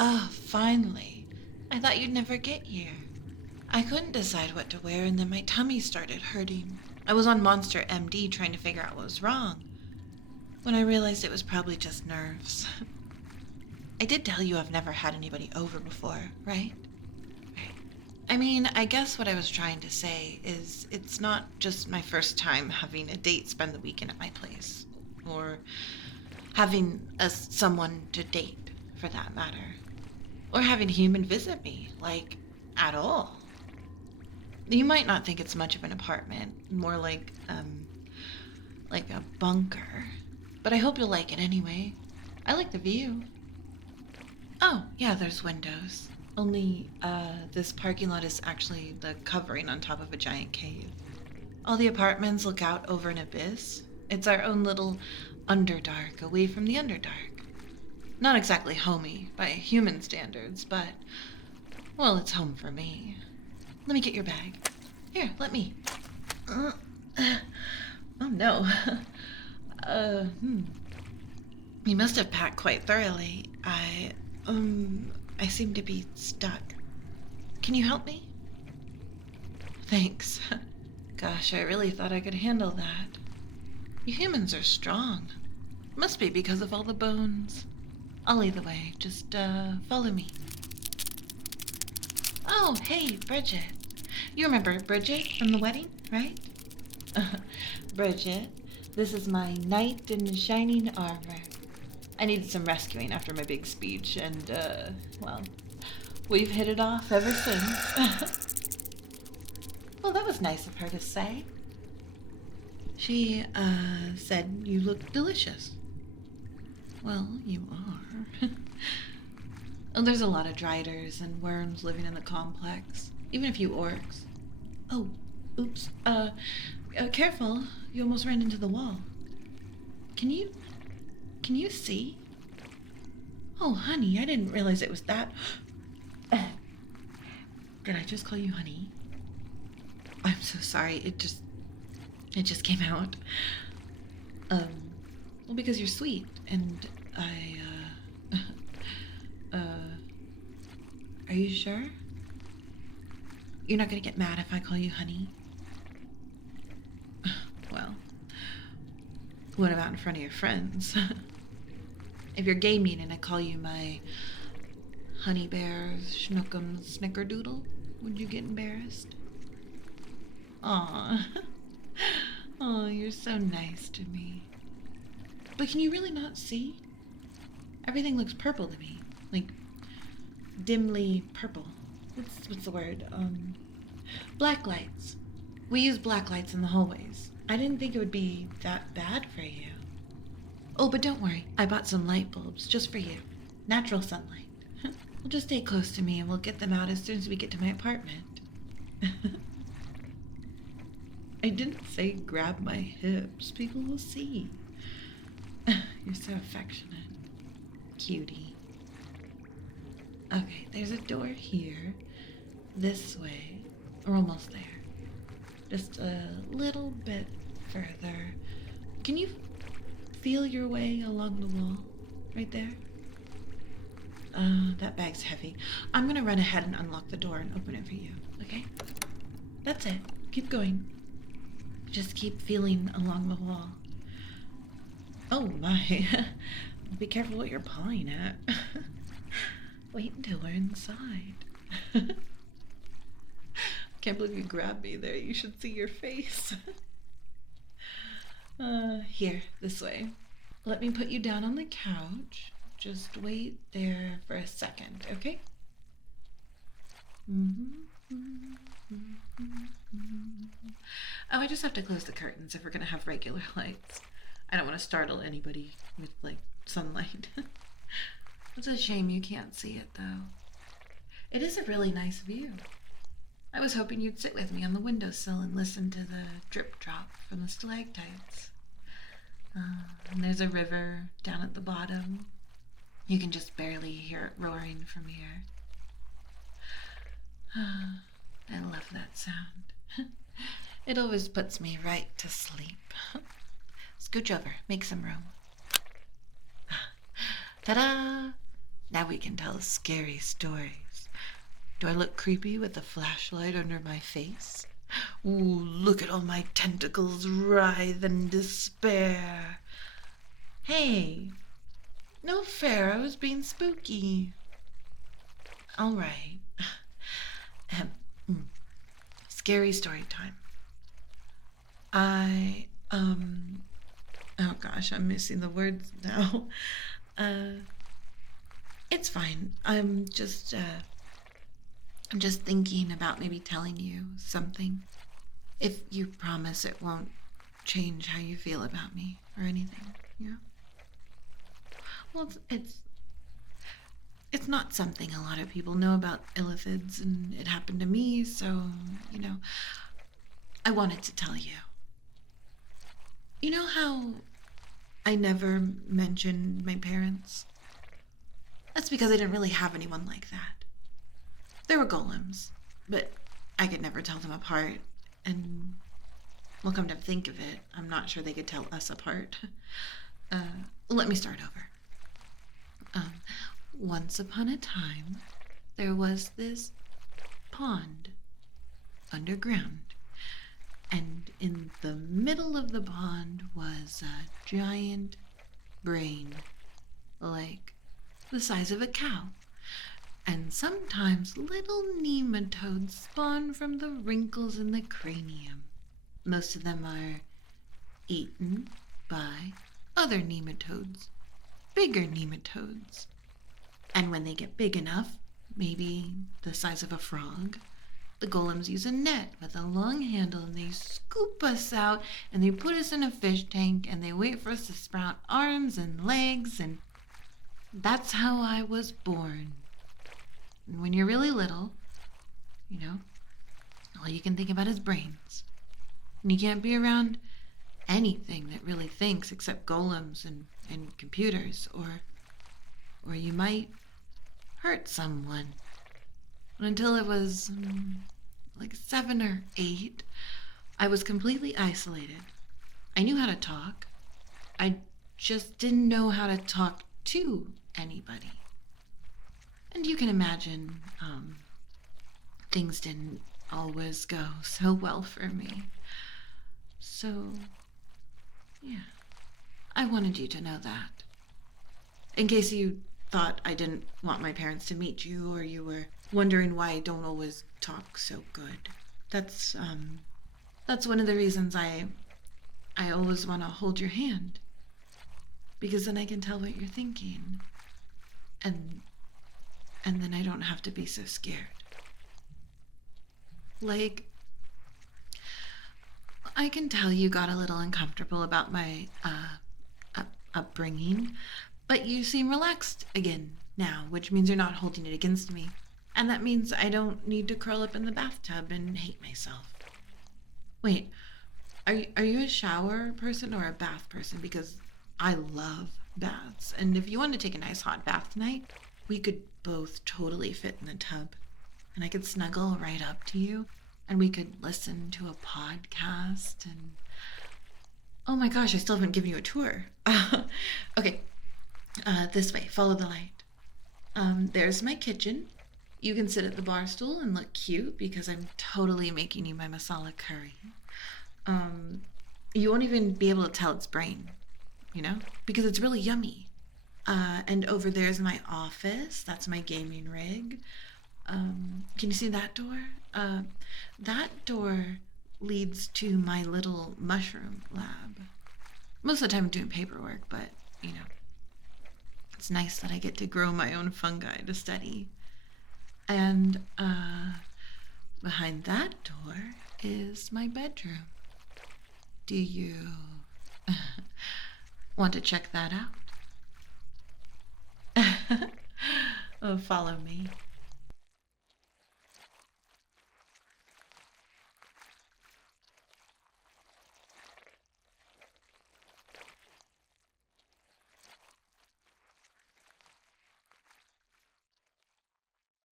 Oh, finally. I thought you'd never get here. I couldn't decide what to wear, and then my tummy started hurting. I was on Monster MD trying to figure out what was wrong, when I realized it was probably just nerves. I did tell you I've never had anybody over before, right? Right. I mean, I guess what I was trying to say is it's not just my first time having a date spend the weekend at my place, or having someone to date, for that matter, or having a human visit me, like, at all. You might not think it's much of an apartment, more like a bunker, but I hope you'll like it anyway. I like the view. Oh, yeah, there's windows. Only, this parking lot is actually the covering on top of a giant cave. All the apartments look out over an abyss. It's our own little Underdark away from the Underdark. Not exactly homey by human standards, but, well, it's home for me. Let me get your bag. Here, let me. Oh, no. You must have packed quite thoroughly. I seem to be stuck. Can you help me? Thanks. Gosh, I really thought I could handle that. You humans are strong. Must be because of all the bones. I'll lead the way. Just, follow me. Oh, hey, Bridget. You remember Bridget from the wedding, right? Bridget, this is my knight in shining armor. I needed some rescuing after my big speech, and, well, we've hit it off ever since. Well, that was nice of her to say. She, said you look delicious. Well, you are. Oh, there's a lot of driders and worms living in the complex, even a few orcs. Oh, oops. Careful. You almost ran into the wall. Can you see? Oh, honey, I didn't realize it was that. Did I just call you honey? I'm so sorry. It just came out. Well, because you're sweet, and are you sure? You're not gonna get mad if I call you honey? Well, what about in front of your friends? If you're gaming and I call you my honey bears, schnookums, snickerdoodle, would you get embarrassed? Aw. Oh, you're so nice to me. But can you really not see? Everything looks purple to me. Like, dimly purple. What's the word? Black lights. We use black lights in the hallways. I didn't think it would be that bad for you. Oh, but don't worry. I bought some light bulbs just for you. Natural sunlight. Well, just stay close to me and we'll get them out as soon as we get to my apartment. I didn't say grab my hips. People will see. You're so affectionate. Cutie. Okay, there's a door here. This way. We're almost there. Just a little bit further. Can you feel your way along the wall? Right there? That bag's heavy. I'm gonna run ahead and unlock the door and open it for you, okay? That's it. Keep going. Just keep feeling along the wall. Oh my. Be careful what you're pawing at. Wait until we're inside. Can't believe you grabbed me there. You should see your face. Here, this way. Let me put you down on the couch. Just wait there for a second, okay? Oh, I just have to close the curtains if we're gonna have regular lights. I don't want to startle anybody with, like, sunlight. It's a shame you can't see it, though. It is a really nice view. I was hoping you'd sit with me on the windowsill and listen to the drip drop from the stalactites. And there's a river down at the bottom. You can just barely hear it roaring from here. I love that sound. It always puts me right to sleep. Scooch over, make some room. Ta-da! Now we can tell scary stories. Do I look creepy with the flashlight under my face? Ooh, look at all my tentacles writhe in despair. Hey, no fair, I was being spooky. All right. Scary story time. Oh gosh, I'm missing the words now. It's fine. I'm just thinking about maybe telling you something. If you promise it won't change how you feel about me or anything, yeah? Well, it's not something a lot of people know about illithids, and it happened to me, so, I wanted to tell you. You know how I never mentioned my parents? That's because I didn't really have anyone like that. There were golems, but I could never tell them apart, and, well, come to think of it, I'm not sure they could tell us apart. Let me start over. Once upon a time, there was this pond underground, and in the middle of the pond was a giant brain, like the size of a cow. And sometimes little nematodes spawn from the wrinkles in the cranium. Most of them are eaten by other nematodes, bigger nematodes. And when they get big enough, maybe the size of a frog, the golems use a net with a long handle, and they scoop us out, and they put us in a fish tank, and they wait for us to sprout arms and legs, and that's how I was born. And when you're really little, all you can think about is brains. And you can't be around anything that really thinks except golems and computers, or you might hurt someone. Until I was like 7 or 8, I was completely isolated. I knew how to talk. I just didn't know how to talk to anybody. And you can imagine, things didn't always go so well for me. So, yeah, I wanted you to know that. In case you thought I didn't want my parents to meet you, or you were wondering why I don't always talk so good. That's one of the reasons I always want to hold your hand. Because then I can tell what you're thinking. And then I don't have to be so scared. Like, I can tell you got a little uncomfortable about my upbringing, but you seem relaxed again now, which means you're not holding it against me. And that means I don't need to curl up in the bathtub and hate myself. Wait, are you a shower person or a bath person? Because I love baths, and if you want to take a nice hot bath tonight, we could both totally fit in the tub, and I could snuggle right up to you, and we could listen to a podcast, and oh my gosh, I still haven't given you a tour. Okay, this way, follow the light. There's my kitchen. You can sit at the bar stool and look cute because I'm totally making you my masala curry. You won't even be able to tell it's brain, because it's really yummy. And over there's my office. That's my gaming rig. Can you see that door? That door leads to my little mushroom lab. Most of the time I'm doing paperwork, but, it's nice that I get to grow my own fungi to study. And behind that door is my bedroom. Do you want to check that out? Oh, follow me.